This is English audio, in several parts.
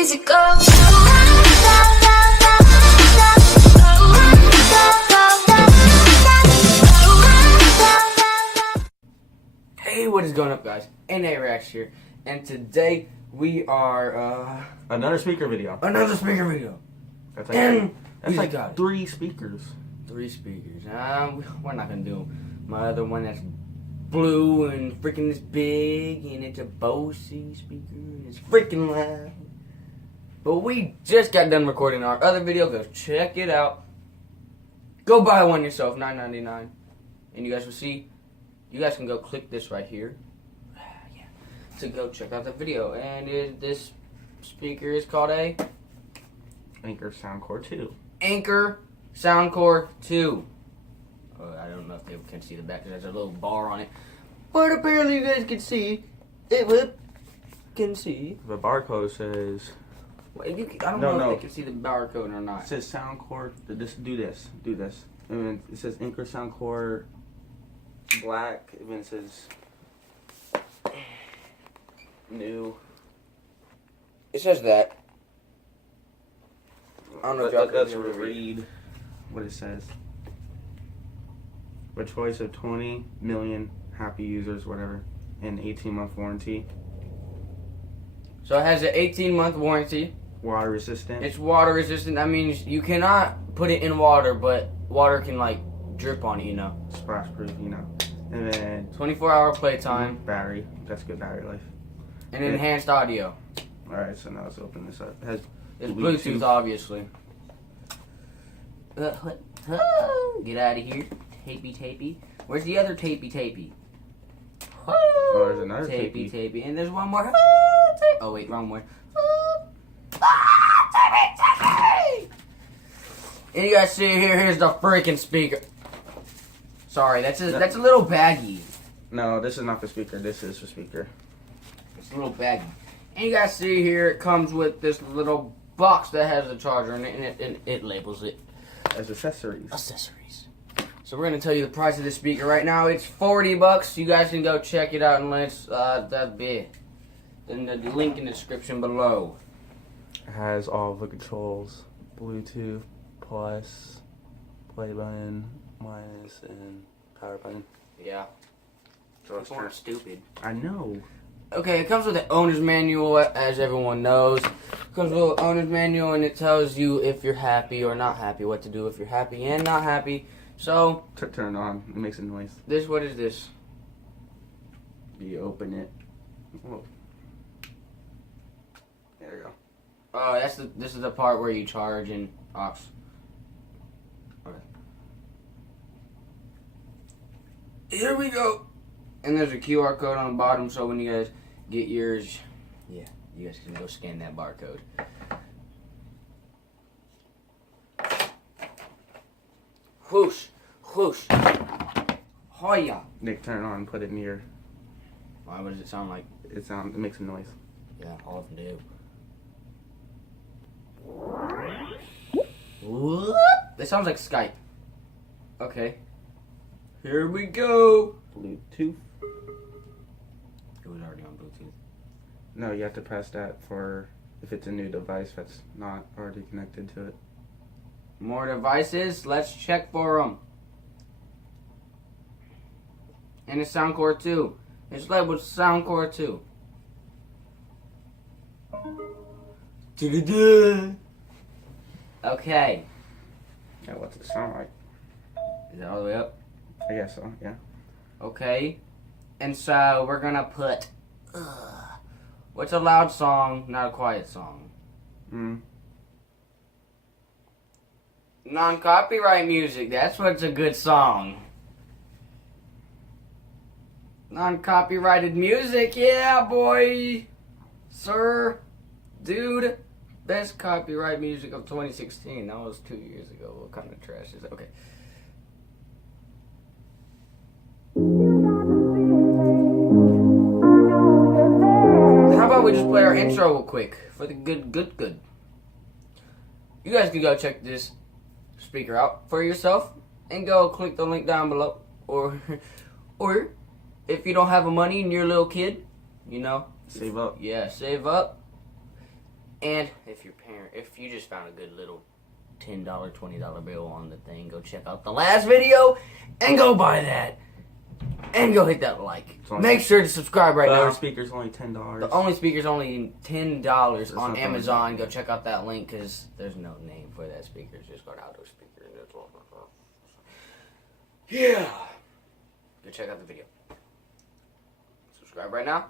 easy go. Hey, what is going up, guys? NA Rash here, and today we are Another speaker video. another speaker video. That's And like 3 speakers. 3 speakers. We're not gonna do my other one that's blue and freaking this big, and it's a Bose speaker, and it's freaking loud. But we just got done recording our other video. Go check it out. Go buy one yourself, $9.99, and you guys will see. You guys can go click this right here to go check out the video. And this speaker is called a Anker SoundCore 2. Anker SoundCore 2. I don't know if they can see the back because there's a little bar on it, but apparently you guys can see it. Can see The barcode says. I don't know if they can see the barcode or not. It says SoundCore. Do this. And then it says Anker SoundCore black. And then it says new. It says that. I don't know if y'all can That's really read what it says. A choice of 20 million happy users, whatever, and 18-month warranty. So it has an 18-month warranty. Water resistant. It's water resistant. That means you cannot put it in water, but water can like drip on it, you know. Splash proof, you know. And then 24-hour playtime. battery. That's good battery life. And enhanced audio. Alright, so now let's open this up. It has It's Bluetooth, obviously. Get out of here. Tapey. Where's the other tapey? Oh, there's another tapey. And there's one more. Oh, wait, wrong one. And you guys see here's the freaking speaker. Sorry, that's a little baggy. No, this is not the speaker. This is the speaker. It's a little baggy. And you guys see here, it comes with this little box that has the charger in it, and it labels it As accessories. So we're gonna tell you the price of this speaker right now. It's $40. You guys can go check it out, and let's that bit in the link in the description below. It has all of the controls: Bluetooth, plus, play button, minus, and power button. Yeah. So it's People aren't stupid. I know. Okay, it comes with an owner's manual, as everyone knows. It comes with an owner's manual, and it tells you if you're happy or not happy, what to do if you're happy and not happy. So, Turn it on. It makes a noise. what is this? You open it. Whoa. There you go. Oh, this is the part where you charge and aux. Okay. Here we go. And there's a QR code on the bottom, so when you guys get yours, yeah, you guys can go scan that barcode. Whoosh. Hoya. Nick, turn it on and put it near. Why, what does it sound like? It makes a noise. Yeah, all of them do. Whoop. That sounds like Skype. Okay. Here we go. Bluetooth. It was already on Bluetooth. No, you have to press that for if it's a new device that's not already connected to it. More devices. Let's check for them. And it's SoundCore 2. It's labeled SoundCore 2. Okay. Yeah, what's it sound like? Is that all the way up? I guess so, yeah. Okay. And so we're gonna put. What's a loud song, not a quiet song? Non-copyright music. That's what's a good song. Non-copyrighted music. Yeah, boy. Sir. Dude. Best copyright music of 2016. That was 2 years ago. What kind of trash is that? Okay. How about we just play our intro real quick for the good. You guys can go check this speaker out for yourself and go click the link down below, or if you don't have money and you're a little kid, you know, Save up. Yeah, save up. And if you just found a good little $10, $20 bill on the thing, go check out the last video and go buy that. And go hit that like. Make sure to subscribe right now. The speaker's only $10. The only speaker's only $10 on not Amazon. Go check out that link because there's no name for that speaker. It's just called outdoor speaker. Yeah. Go check out the video. Subscribe right now.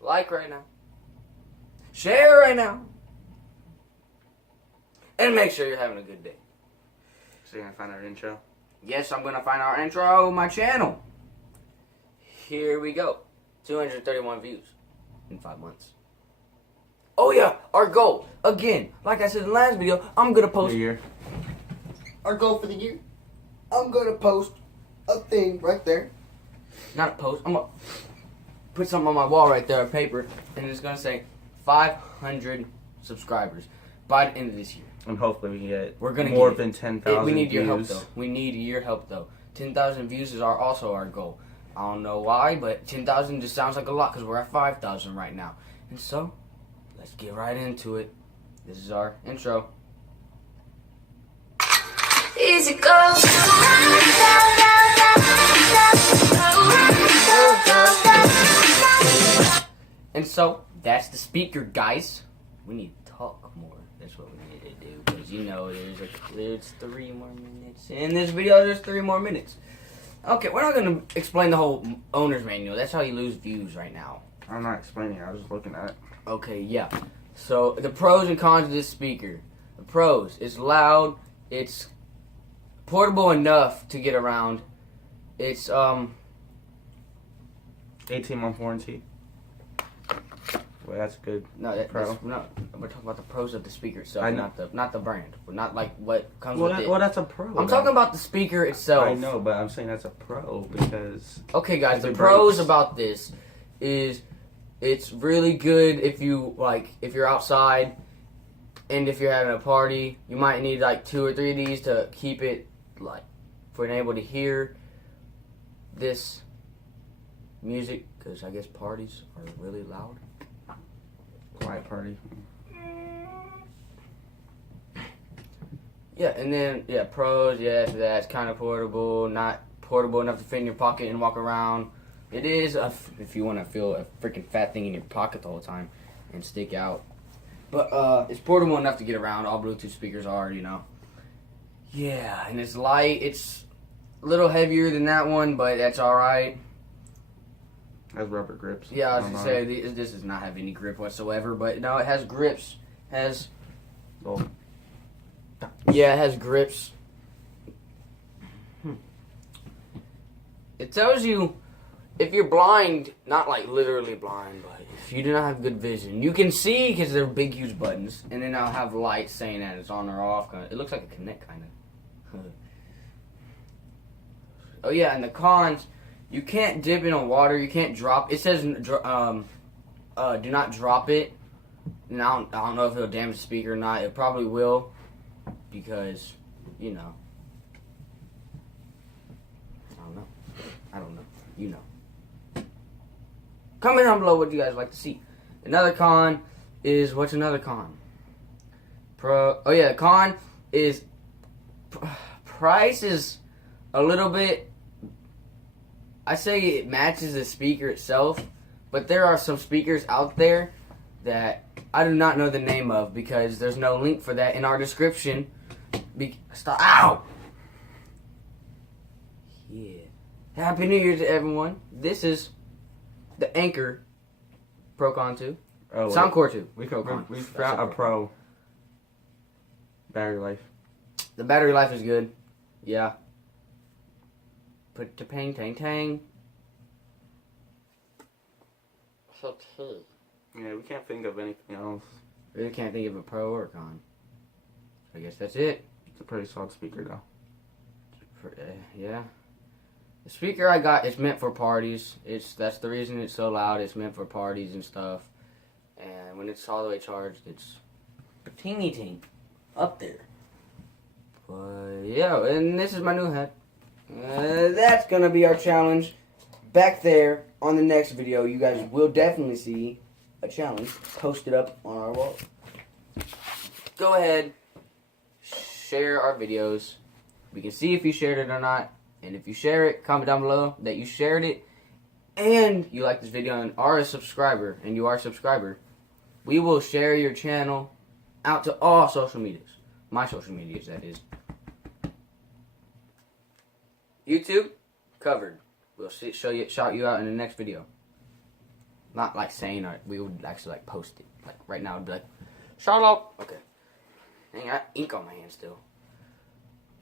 Like right now. Share right now. And make sure you're having a good day. So you're going to find our intro? Yes, I'm going to find our intro on my channel. Here we go. 231 views in 5 months. Oh yeah, our goal. Again, like I said in the last video, I'm going to post... New year. Our goal for the year. I'm going to post a thing right there. Not a post. I'm going to put something on my wall right there, a paper, and it's going to say 500 subscribers by the end of this year. And hopefully we can get We're more than 10,000 We need views. your help, though. We need your help, though. 10,000 views is also our goal. I don't know why, but 10,000 just sounds like a lot because we're at 5,000 right now. And so, let's get right into it. This is our intro. Easy go. And so, that's the speaker, guys. We need to talk more. That's what we need to do. Because, you know, there's 3 more minutes. In this video, there's 3 more minutes. Okay, we're not going to explain the whole owner's manual. That's how you lose views right now. I'm not explaining it. I was just looking at it. Okay, yeah. So, the pros and cons of this speaker. The pros. It's loud. It's portable enough to get around. It's, 18-month warranty. Well, that's good. No, Pro. no, we're talking about the pros of the speaker itself, I know. not the brand. Not like what comes with it. Well, that's a pro. I'm talking about the speaker itself. I know, but I'm saying that's a pro because... Okay, guys, if the it pros breaks- about this is it's really good if you're outside and if you're having a party. You might need like 2 or 3 of these to keep it like for being able to hear this music because I guess parties are really loud. Quiet party. Yeah, and then, pros, yes, that's kind of portable, not portable enough to fit in your pocket and walk around. It is, if you want to feel a freaking fat thing in your pocket the whole time and stick out. But, it's portable enough to get around. All Bluetooth speakers are, you know. Yeah, and it's light. It's a little heavier than that one, but that's alright. Has rubber grips. Yeah, I was going to say, this does not have any grip whatsoever, but no, it has grips. Oh. Yeah, it has grips. It tells you if you're blind, not like literally blind, but if you do not have good vision, you can see because they're big, huge buttons, and then I'll have lights saying that it's on or off. It looks like a Connect kind of. Oh yeah, and the cons, you can't dip in water. You can't drop. It says do not drop it. And I don't know if it'll damage the speaker or not. It probably will. Because, you know. I don't know. You know. Comment down below what you guys like to see. Another con is, what's another con? The con is price is a little bit, I say it matches the speaker itself, but there are some speakers out there that I do not know the name of because there's no link for that in our description. Stop. Ow! Yeah. Happy New Year to everyone. This is the Anker Procon 2. Oh, SoundCore 2. We Procon. found a pro. Battery life. The battery life is good. Yeah. Put to pang tang tang. Yeah, we can't think of anything else. Really can't think of a pro or a con. I guess that's it. It's a pretty solid speaker, though. Yeah. The speaker I got is meant for parties. That's the reason it's so loud. It's meant for parties and stuff. And when it's all the way charged, it's a teeny ting up there. But yeah, and this is my new hat. That's gonna be our challenge back there on the next video. You guys will definitely see a challenge posted up on our wall. Go ahead, share our videos. We can see if you shared it or not. And if you share it, comment down below that you shared it and you like this video and are a subscriber, and you are a subscriber. We will share your channel out to all social medias. My social medias, that is. YouTube, covered. We'll shout you out in the next video. Not like saying it, we would actually like post it. Like right now, it'd be like, shout out. Okay. Dang, I got ink on my hand still.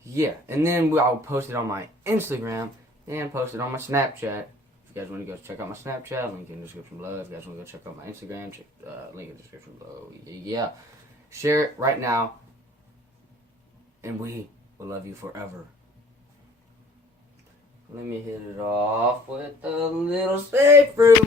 Yeah, and then I'll post it on my Instagram and post it on my Snapchat. If you guys want to go check out my Snapchat, link in the description below. If you guys want to go check out my Instagram, link in the description below. Yeah. Share it right now, and we will love you forever. Let me hit it off with a little safe room.